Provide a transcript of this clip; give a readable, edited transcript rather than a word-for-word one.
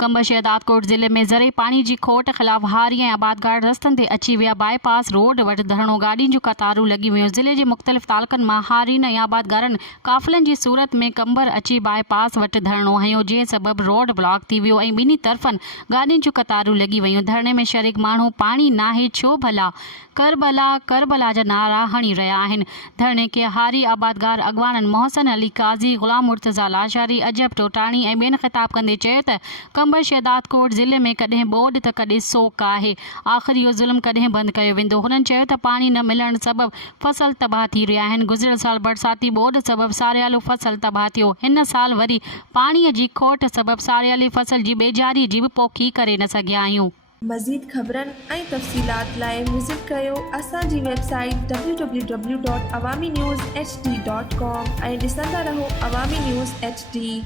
कंब शहदादकोट ज़िले में ज़रई पानी जी खोट ख़िलाफ़ हारी ऐं आबादगार रस्तनि ते अची विया बाईपास रोड वटि धरणो गाॾियुनि जूं कतारूं लॻी वियूं। ज़िले जे मुख़्तलिफ़ तालुक़नि मां हारीन ऐं आबादगारनि काफ़िलनि जी सूरत में कंबर अची बाईपास वटि धरणो हंयो, जंहिं सबबि रोड ब्लॉक थी वियो ऐं ॿिन्ही तरफ़नि गाॾियुनि जूं कतारूं लॻी वियूं। धरणे में शरीक माण्हू पाणी नाहे छो भला, करबला करबला जा नारा हणी रहिया आहिनि। धरणे खे हारी आबादगार अॻवाननि मोहसिन अली काज़ी, ग़ुलाम मुर्तज़ा लाशारी, अजब टोटाणी ऐं ॿियनि ख़िताब कंदे चयो त कंबर शहदादकोट ज़िले में कॾहिं ॿोॾि त कॾहिं सोक आहे, आख़िर इहो ज़ुल्म कॾहिं बंदि कयो वेंदो। हुननि चयो त पाणी न मिलण सबबि फसल तबाह थी रहिया आहिनि। गुज़िरियल साल बरसाती ॿोॾि सबबि सारियालो फसल तबाह थियो, हिन साल वरी पाणीअ जी खोट सबबि सारियाली फसल जी ॿेजारी जी बि पोखी करे न सघिया आहियूं। मज़ीद ख़बरनि ऐं तफ़सीलात लाइ विज़िट कयो असांजी वेबसाइट www.awamiNewsHD.com ऐं ॾिसंदा रहो अवामी न्यूज़ HD।